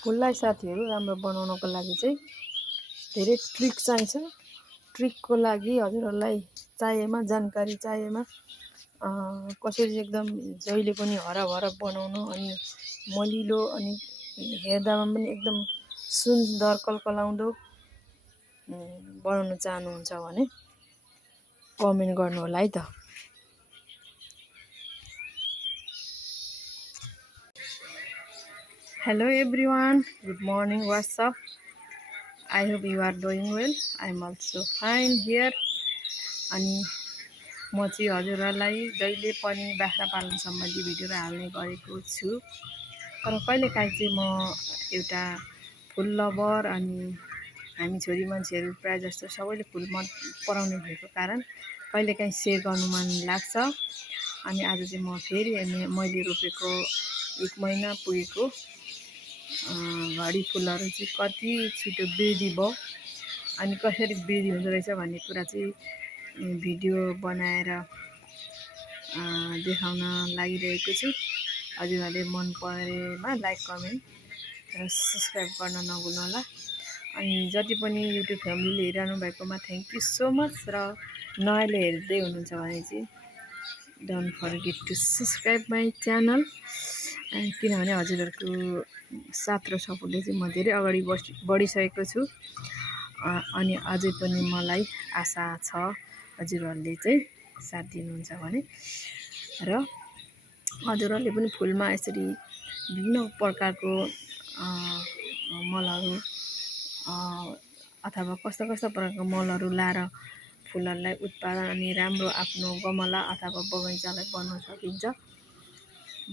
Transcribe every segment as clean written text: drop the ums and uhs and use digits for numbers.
फुललाई साथीहरू राम्रो बनाउनको लागि चाहिँ धेरै ट्रिक चाहिन्छ। ट्रिकको लागि हजुरहरूलाई चाहिएमा जानकारी चाहिएमा कसरी एकदम जहिले पनि हराभरा बनाउनु अनि मलिलो अनि हेर्दामा पनि एकदम सुन्दर कलकलाउँदो बनाउन चाहनुहुन्छ भने कमेन्ट गर्नु होला है त। Hello everyone, good morning, what's up? I hope you are doing well. I'm also fine here. अनि म चाहिँ हजुरहरूलाई जहिले पनि बाख्रा पालन सम्बन्धी भिडियोहरू हाल्ने गरेको छु। तर कहिलेकाहीँ चाहिँ म एउटा फुल लभर अनि हामी छोरी मान्छेहरू प्रायः जस्तो सबैले फुल मन पराउने भएको कारण कहिलेकाहीँ सेयर गर्नु मन लाग्छ। अनि आज चाहिँ म फेरि मैले रोपेको 1 महिना पुगेको घडी फुलहरू चाहिँ कति छिटो वृद्धि भयो अनि कसरी वृद्धि हुँदो रहेछ भन्ने कुरा चाहिँ भिडियो बनाएर देखाउन लागिरहेको छु। हजुरहरूले मन परेमा लाइक कमेन्ट र सब्सक्राइब गर्न नभुल्नु होला। अनि जति पनि युट्युब फ्यामिलीले हेरिरहनु भएकोमा थ्याङ्क यू सो मच र नयाँले हेर्दै हुनुहुन्छ भने चाहिँ don't forget to subscribe my channel. किनभने हजुरहरूको साथ र सपोर्टले चाहिँ म धेरै अगाडि बढिसकेको छु। अनि अझै पनि मलाई आशा छ हजुरहरूले चाहिँ साथ दिनुहुन्छ भने। र हजुरहरूले पनि फुलमा यसरी विभिन्न प्रकारको मलहरू अथवा कस्ता कस्ता प्रकारको मलहरू लाएर फुलहरूलाई उत्पादन अनि राम्रो आफ्नो गमला अथवा बगैँचालाई बनाउन सकिन्छ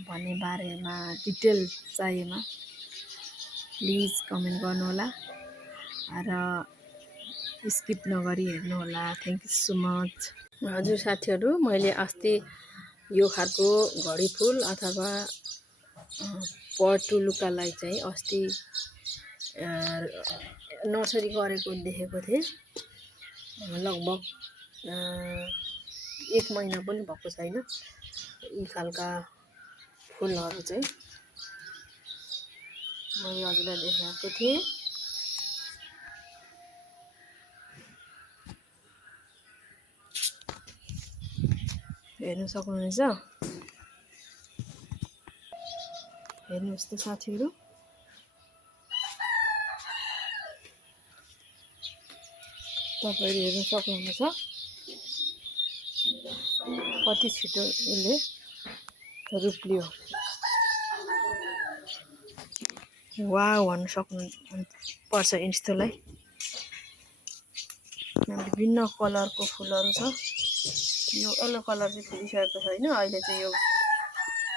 भन्ने बारेमा डिटेल चाहिएमा प्लिज कमेन्ट गर्नुहोला र स्किप नगरी हेर्नुहोला। Thank you so much. हजुर साथीहरू, मैले अस्ति यो खालको घडी फुल अथवा पर्टुलुकालाई चाहिँ अस्ति नर्सरी गरेको देखेको थिएँ। लगभग 1 महिना पनि भएको छैन। यी खालका फुलहरू चाहिँ मैले हजुरलाई देखाएको थिएँ। हेर्नु सक्नुहुनेछ। हेर्नुहोस् त साथीहरू, तपाईँहरू हेर्नु सक्नुहुनेछ कति छिटो यसले रूप लियो। वाउ भन्नु सक्नुपर्छ यस्तोलाई। विभिन्न कलरको फुलहरू छ। यो येलो कलर चाहिँ फुलिसकेको छैन। अहिले चाहिँ यो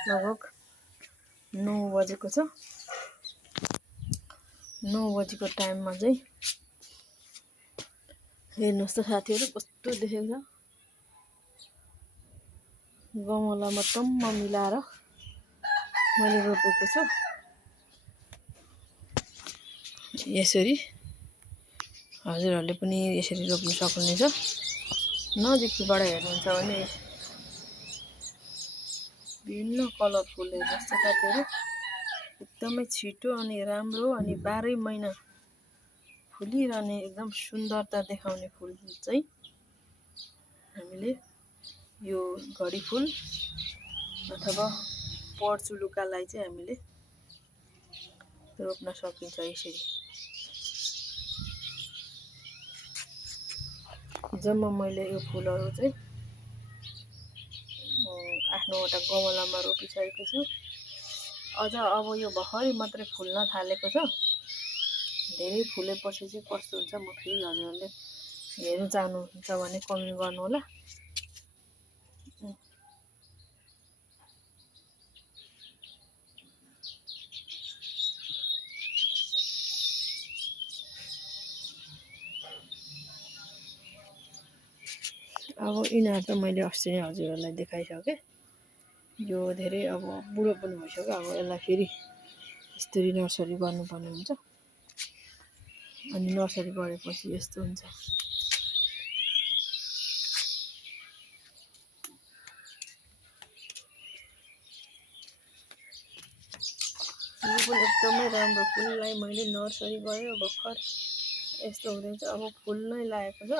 लगभग 9 बजेको छ। 9 बजेको टाइममा चाहिँ हेर्नुहोस् त साथीहरू कस्तो देखेको छ। गमलामा टम्म मिलाएर मैले रोपेको छु। यसरी हजुरहरूले पनि यसरी रोप्न सक्नुहुनेछ। नजिकबाट हेर्नुहुन्छ भने विभिन्न कलरफुल हेर्नुहोस् त साथीहरू, एकदमै छिटो अनि राम्रो अनि 12 महिना फुलिरहने एकदम सुन्दरता देखाउने फुल चाहिँ हामीले यो घडी फुल अथवा पर्चुलुकालाई चाहिँ हामीले रोप्न सकिन्छ। यसरी जम्मा मैले यो फुलहरू चाहिँ आफ्नो एउटा गमलामा रोपिसकेको छु। अझ अब यो भर्खरै मात्रै फुल्न थालेको छ। धेरै फुलेपछि चाहिँ कस्तो हुन्छ म फेरि हजुरहरूले हेर्नु चाहनुहुन्छ भने कमेन्ट गर्नु होला। अब यिनीहरू त मैले अस्ति नै हजुरहरूलाई देखाइसकेँ। यो धेरै अब बुढो पनि भइसक्यो। अब यसलाई फेरि यसरी नर्सरी गर्नुपर्ने हुन्छ। अनि नर्सरी गरेपछि यस्तो हुन्छ। पनि एकदमै राम्रो फुललाई मैले नर्सरी गयो भर्खर यस्तो हुँदैछ। अब फुल नै लागेको छ।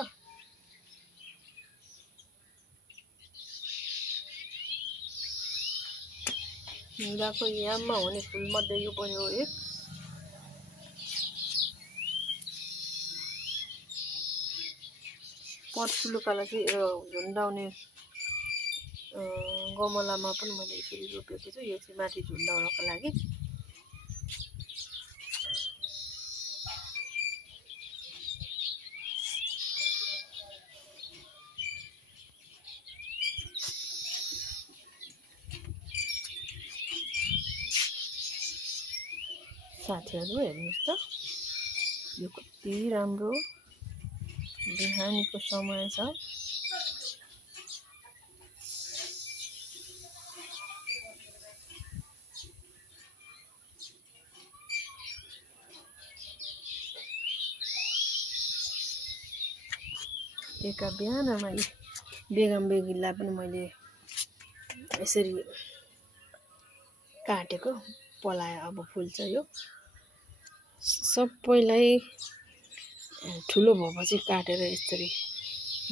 हिउँदाको याममा हुने फुलमध्ये यो पनि हो एक। पर्सुलुकालाई चाहिँ झुन्डाउने गमलामा पनि मैले यसरी रोपेको छु। यो चाहिँ माथि झुन्डाउनको लागि। साथीहरू हेर्नुहोस् त, यो कति राम्रो बिहानीको समय छ। एका बिहानमा बेगम बेगिल्ला पनि मैले यसरी काटेको पलाए अब फुल्छ। यो सबैलाई ठुलो भएपछि काटेर यसरी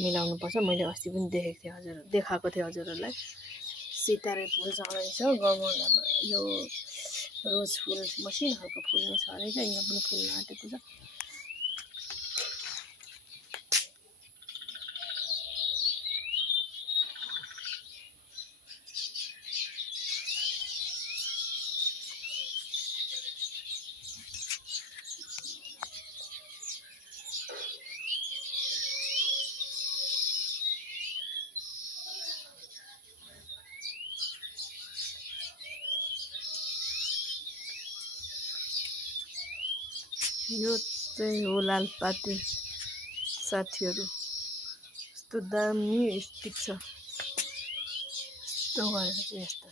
मिलाउनु पर्छ। मैले अस्ति पनि देखाएको थिएँ हजुरहरूलाई। सितारे फुल छँदैछ गमलामा। यो रोज फुल मसिनो खालको फुल्ने छ रहेछ। यहाँ पनि फुल्न आँटेको छ। यो चाहिँ हो लालपाते साथीहरू। यस्तो दामी स्टिक छ। यस्तो गरेर चाहिँ यस्तो